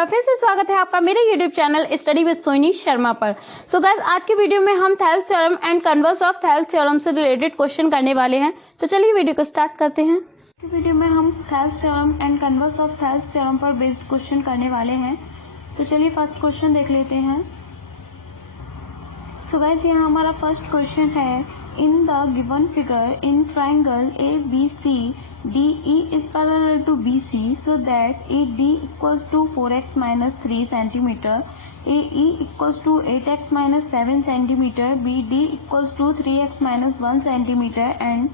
बार फिर से स्वागत है आपका मेरे YouTube channel study with Sony Sharma पर। सो गाइस, आज के वीडियो में हम Thales theorem and converse of Thales theorem से रिलेटेड क्वेश्चन करने वाले हैं। तो चलिए वीडियो को स्टार्ट करते हैं। इस वीडियो में हम Thales theorem and converse of Thales theorem पर बेस्ड क्वेश्चन करने वाले हैं। तो चलिए फर्स्ट क्वेश्चन देख लेते हैं। सो गाइस, यहाँ हमारा फर्स्ट क्वेश्चन है, इन the given figure in triangle ABC DE is parallel to BC so that AD equals to 4x minus 3 centimeter, AE equals to 8x minus 7 centimeter, BD equals to 3x minus 1 centimeter and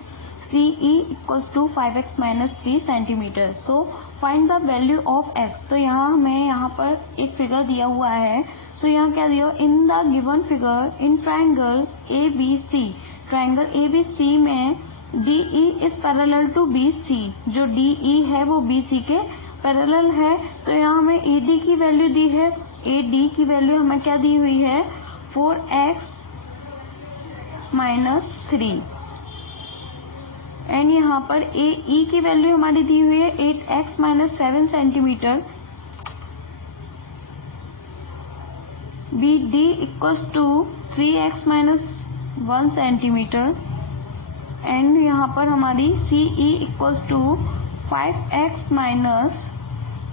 CE equals to 5x minus 3 centimeter. So find the value of x. तो यहाँ हमें यहाँ पर एक figure दिया हुआ है। So यहाँ क्या दिया, in the given figure in triangle ABC, triangle ABC में DE is parallel to BC, जो DE है वो BC के पैरेलल है। तो यहाँ हमें AD की वैल्यू दी है, AD की वैल्यू हमें क्या दी हुई है, 4x माइनस 3 एंड यहाँ पर AE की वैल्यू हमारी दी हुई है 8x minus 7 centimetre, BD equals to 3x minus 1 centimetre and यहाँ पर हमारी CE equals to 5x minus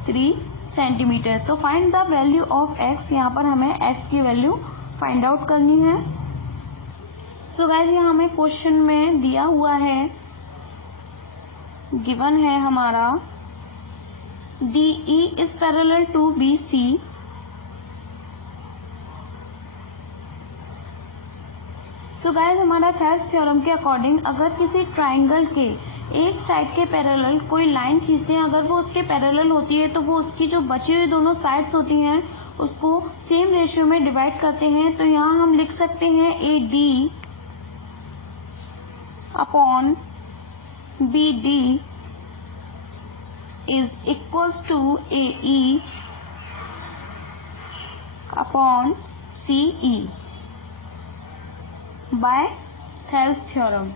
3 centimetre. तो find the value of x, यहाँ पर हमें x की वैल्यू फाइंड आउट करनी है। सो गाइस, यहाँ हमें क्वेश्चन में दिया हुआ है, गिवन है हमारा DE is parallel to BC, तो गाइस हमारा थेल्स थ्योरम के अकॉर्डिंग अगर किसी ट्राइंगल के एक साइड के पैरेलल कोई लाइन खींचते हैं, अगर वो उसके पैरेलल होती है तो वो उसकी जो बची हुई दोनों साइड्स होती हैं उसको सेम रेशियो में डिवाइड करते हैं। तो यहाँ हम लिख सकते हैं AD upon BD is equals to AE upon CE by Thales theorem.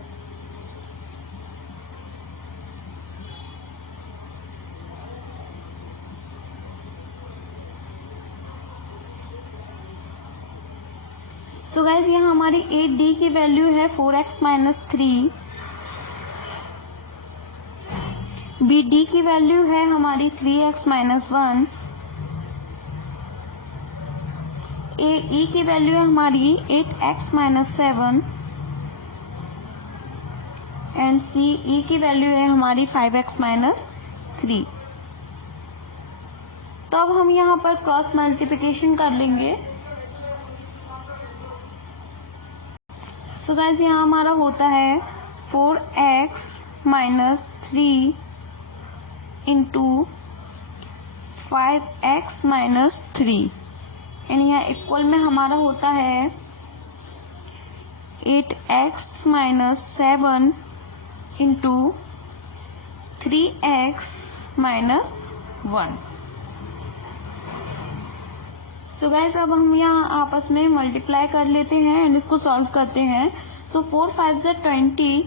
तो गाइस, यहाँ हमारी 8D की वैल्यू है 4x माइनस 3, BD की वैल्यू है हमारी 3x माइनस 1, AE की वैल्यू है हमारी 8x माइनस 7 एंड CE की वैल्यू है हमारी 5x माइनस 3। तो अब हम यहाँ पर क्रॉस मल्टीप्लिकेशन कर लेंगे। तो गाइस, यहाँ हमारा होता है 4x minus 3 into 5x minus 3 and यहाँ इक्वल में हमारा होता है 8x minus 7 into 3x minus 1। तो गाइस, अब हम यहाँ आपस में मल्टीप्लाई कर लेते हैं एंड इसको सॉल्व करते हैं। तो 4 5 जा 20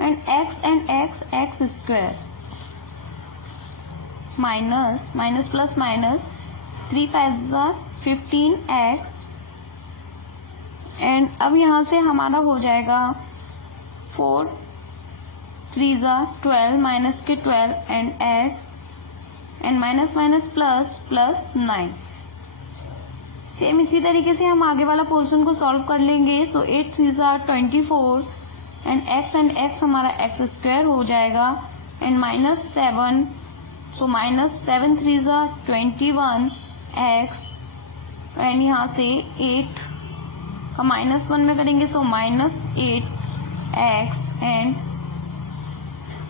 and x square minus minus plus minus 3 5 जा 15x एंड अब यहाँ से हमारा हो जाएगा 4 3 जा 12 माइनस के 12 and x and minus minus plus plus 9। Same इसी तरीके से हम आगे वाला पोर्शन को सॉल्व कर लेंगे। सो 8 3 जा 24 एंड x हमारा x स्क्वायर हो जाएगा एंड माइनस 7, सो माइनस 7 3 जा 21 x एंड यहाँ से 8 हम माइनस 1 में करेंगे, so minus 8 x and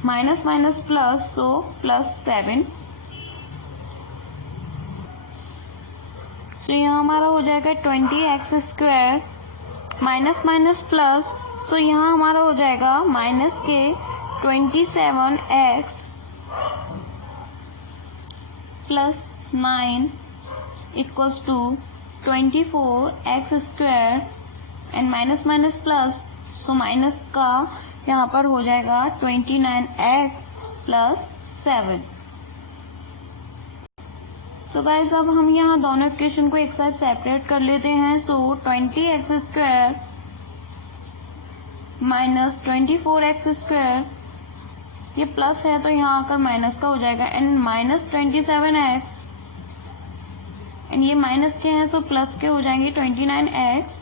minus minus plus, so plus 7। तो यहाँ हमारा हो जाएगा 20x square minus minus plus, so यहाँ हमारा हो जाएगा माइनस के 27x plus 9 equals to 24x square and minus minus plus, so minus का यहाँ पर हो जाएगा 29x प्लस 7। सो गाइस अब हम यहाँ दोनों इक्वेशन को एक साथ सेपरेट कर लेते हैं. सो 20x² माइनस 24x², ये प्लस है तो यहाँ आकर माइनस का हो जाएगा, एंड माइनस 27x, एंड ये माइनस के हैं तो प्लस के हो जाएंगे 29x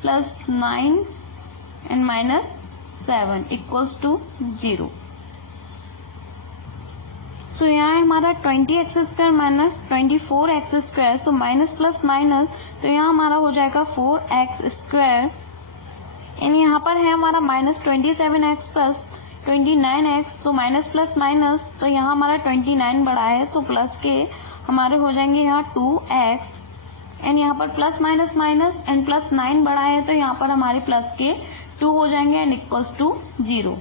plus 9 and minus 7 equals to 0. So यहाँ है हमारा 20x² minus 24x². So minus plus minus, तो यहाँ हमारा हो जाएगा 4x², एंड यहाँ पर है हमारा माइनस 27x प्लस 29x. सो माइनस प्लस माइनस, तो यहाँ हमारा 29 बड़ा है, सो प्लस के हमारे हो जाएंगे यहाँ 2x, एंड यहाँ पर plus minus minus and plus 9 बड़ा है, तो यहाँ पर हमारे प्लस के 2 हो जाएंगे and equals to 0.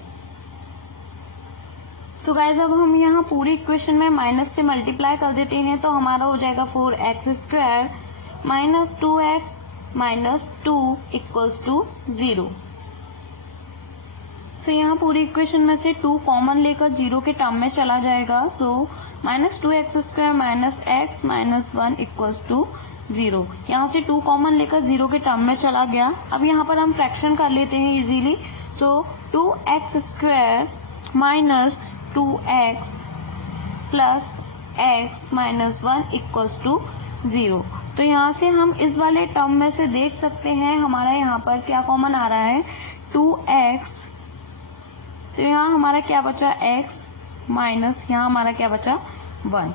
So guys अब हम यहाँ पूरी इक्वेशन में माइनस से मल्टीप्लाई कर देते हैं, तो हमारा हो जाएगा 4x² minus 2x minus 2 equals to 0. So यहाँ पूरी इक्वेशन में से 2 कॉमन लेकर 0 के टर्म में चला जाएगा. So minus 2x² minus x minus 1 equals to 0. यहाँ से 2 कॉमन लेकर 0 के टर्म में चला गया. अब यहाँ पर हम फ्रैक्शन कर लेते हैं easily. So 2x² minus 2x plus x minus 1 equals to 0. तो यहाँ से हम इस वाले टर्म में से देख सकते हैं हमारा यहाँ पर क्या कॉमन आ रहा है, 2x. तो यहाँ हमारा क्या बचा, x माइनस यहाँ हमारा क्या बचा 1.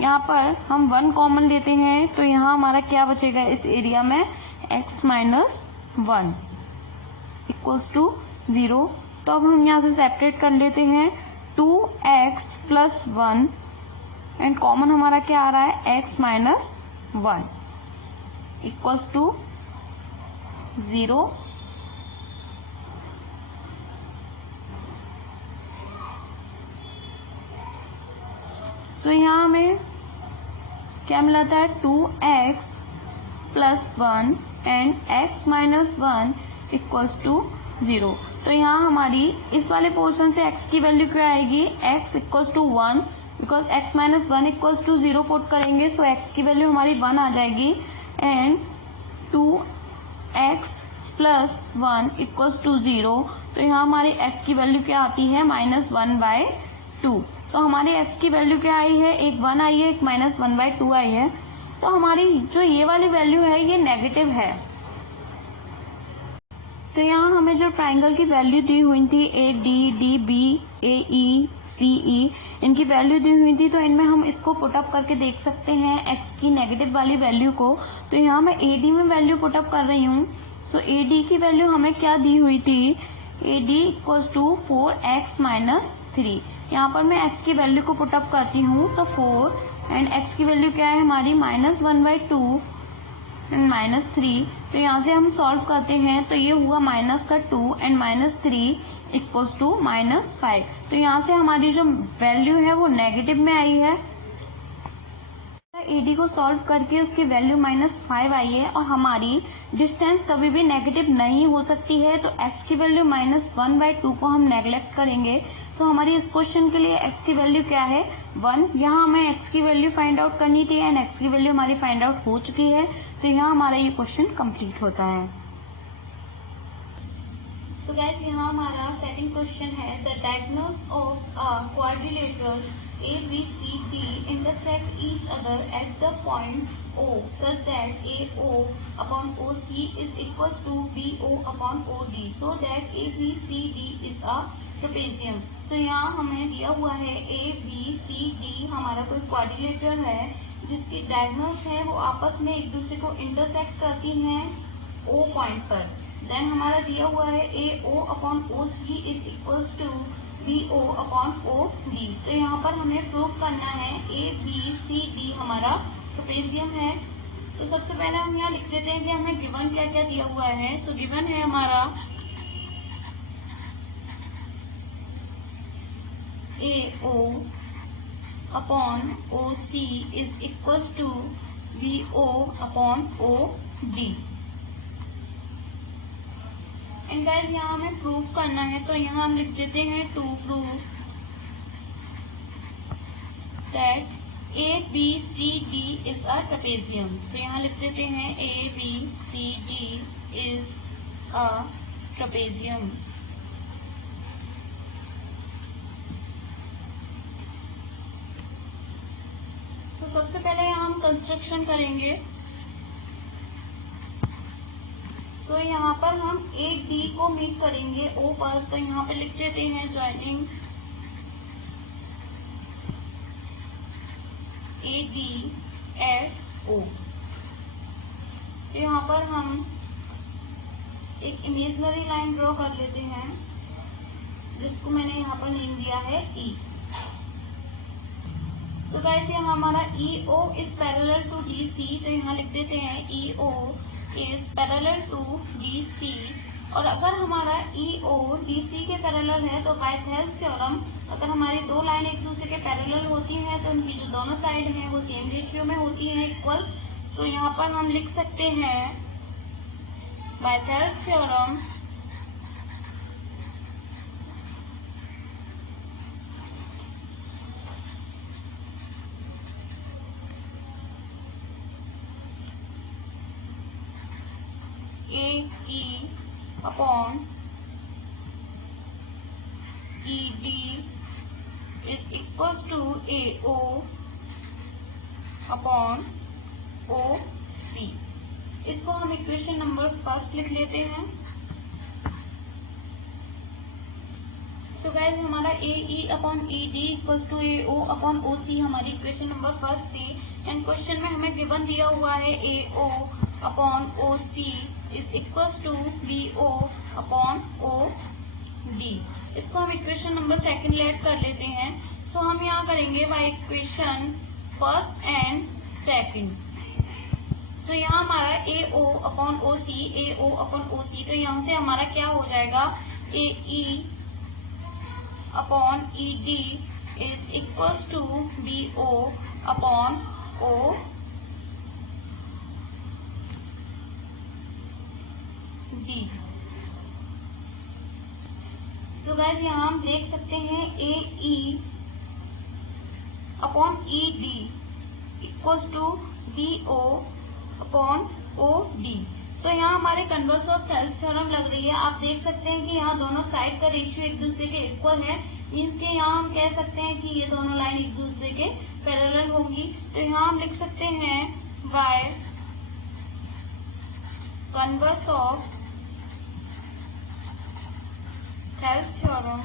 यहाँ पर हम 1 कॉमन लेते हैं, तो यहाँ हमारा क्या बचेगा इस एरिया में, x माइनस 1 इक्वल्स टू 0. तो अब हम यहाँ से सेपरेट कर लेते हैं 2x प्लस 1, एंड कॉमन हमारा क्या आ रहा है, x माइनस 1 इक्वल्स टू 0. तो यहाँ हमें क्या मिला था, 2x plus 1 and x minus 1 equals to 0. तो यहाँ हमारी इस वाले पोर्शन से x की वैल्यू क्या आएगी, x equals to 1, because x minus 1 equals to 0 put करेंगे, सो x की वैल्यू हमारी 1 आ जाएगी, and 2x plus 1 equals to 0. तो यहाँ हमारी x की वैल्यू क्या आती है, -1/2. तो हमारी x की वैल्यू क्या आई है, एक 1 आई है, एक -1/2 आई है. तो हमारी जो ये वाली वैल्यू है ये नेगेटिव है. तो यहाँ हमें जो ट्राइंगल की वैल्यू दी हुई थी AD, DB, AE, CE, इनकी वैल्यू दी हुई थी, तो इनमें हम इसको पुटअप करके देख सकते हैं x की नेगेटिव वाली वैल्यू को. तो यहाँ मैं AD में वैल्यू पुटअप कर रही हूँ. सो AD की वैल्यू हमें क्या दी हुई थी, AD equals to 4x minus 3. यहाँ पर मैं x की वैल्यू को पुटअप करती हूँ, तो 4 एंड x की वैल्यू क्या है हमारी -1/2 एंड -3. तो यहाँ से हम सॉल्व करते हैं, तो ये हुआ -2 एंड -3 इक्वल्स टू -5. तो यहाँ से हमारी जो वैल्यू है वो नेगेटिव में आई है. AD को सॉल्व करके उसकी वैल्यू -5 आई है, और हमारी डिस्टेंस कभी भी नेगेटिव नहीं हो सकती है. तो x की वैल्यू -1/2 को हम नेग्लेक्ट करेंगे. तो हमारी इस क्वेश्चन के लिए x की वैल्यू क्या है, 1. यहाँ हमें x की वैल्यू फाइंड आउट करनी थी एंड x की वैल्यू हमारी फाइंड आउट हो चुकी है. तो यहाँ हमारा ये क्वेश्चन कंप्लीट होता है. सो गाइस यहाँ हमारा सेकंड क्वेश्चन है, the diagonals of a quadrilateral ABCD intersect each other at the point O such that AO upon OC is equals to BO upon OD so that ABCD is a trapezium. तो यहाँ हमें दिया हुआ है ABCD हमारा कोई quadrilateral है जिसकी डायगोनल्स है वो आपस में एक दूसरे को इंटरसेक्ट करती हैं O पॉइंट पर. देन हमारा दिया हुआ है AO upon OC is equals to BO upon OD. तो यहाँ पर हमें प्रूव करना है ABCD हमारा ट्रेपेजियम है. तो सबसे पहले हम यहाँ लिख देते हैं कि हमें गिवन क्या क्या दिया हुआ है. सो गिवन है हमारा AO upon OC is equals to BO upon OD. And guys यहाँ हमें प्रूव करना है, तो यहाँ हम लिख देते हैं to prove that ABCD is a trapezium. So यहाँ लिख देते हैं ABCD is a trapezium. तो सबसे पहले यहाँ हम कंस्ट्रक्शन करेंगे. तो यहाँ पर हम AD को मीट करेंगे O पर. तो यहाँ पे लिख देते हैं ज्वाइनिंग AD at O. तो यहाँ पर हम एक इमेजिनरी लाइन ड्रॉ कर लेते हैं जिसको मैंने यहाँ पर नेम दिया है E. तो गाइस यहाँ हमारा EO is parallel to DC. तो यहाँ लिख देते हैं EO is parallel to DC. और अगर हमारा EO DC के पैरेलल है तो बाय थेल्स थ्योरम अगर हमारी दो लाइन एक दूसरे के पैरेलल होती हैं तो उनकी जो दोनों साइड हैं वो सेम रेशियो में होती हैं, इक्वल. तो यहाँ पर हम लिख सकते हैं by Thales theorem AE upon ED is equals to AO upon OC. इसको हम इक्वेशन नंबर फर्स्ट लिख लेते हैं. सो गाइज हमारा AE upon ED equals to AO upon OC हमारी इक्वेशन नंबर फर्स्ट थी. एंड क्वेश्चन में हमें गिवन दिया हुआ है AO upon OC is equals to BO upon OD. इसको हम इक्वेशन नंबर सेकंड लेट कर लेते हैं. सो हम यहाँ करेंगे by equation first and second. तो यहाँ हमारा AO upon OC AO upon OC. तो यहाँ से हमारा क्या हो जाएगा AE upon ED is equals to BO upon OD. तो गाइस यहाँ हम देख सकते हैं AE upon ED equals to BO upon OD. तो यहाँ हमारे कन्वर्स ऑफ थेल्स थ्योरम लग रही है. आप देख सकते हैं कि यहाँ दोनों साइड का रेशियो एक दूसरे के इक्वल है. मीन्स के यहाँ हम कह सकते हैं कि ये दोनों लाइन एक दूसरे के पैरेलल होंगी. तो यहाँ हम लिख सकते हैं by converse of Thales theorem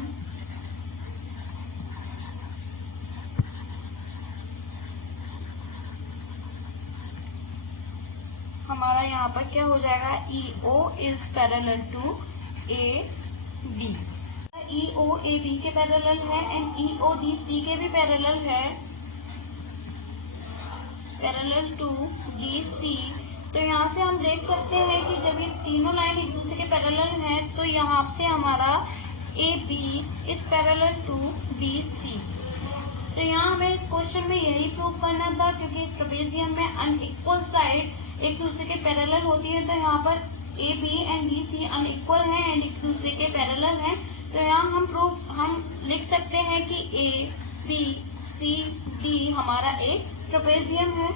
हमारा यहाँ पर क्या हो जाएगा EO is parallel to AB. EO AB के पैरेलल है एंड EO DC के भी पैरेलल है, पैरेलल टू DC. तो यहाँ से हम देख सकते हैं कि जब ये तीनों लाइन एक दूसरे के पैरेलल हैं तो यहाँ से हमारा AB is parallel to BC. तो यहाँ हमें इस क्वेश्चन में यही प्रूव करना था क्योंकि ट्रेपेजियम में अनइक्वल साइड एक दूसरे के पैरेलल होती है. तो यहाँ पर AB एंड BC अनइक्वल हैं एंड एक दूसरे के पैरेलल हैं. तो यहाँ हम लिख सकते हैं कि ABCD हमारा एक ट्रेपेजियम है.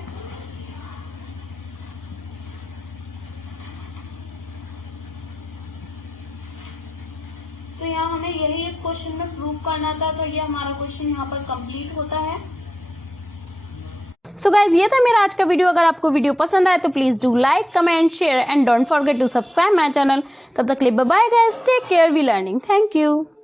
तो यहाँ हमें यही इस क्वेश्चन में प्रूव करना था. तो ये हमारा क्वेश्चन यहाँ पर कंप्लीट होता है. सो गाइज ये था मेरा आज का वीडियो. अगर आपको वीडियो पसंद आए तो please do like, comment, share and don't forget to subscribe my channel. तब तक के लिए bye bye guys, take care, we learning. Thank you.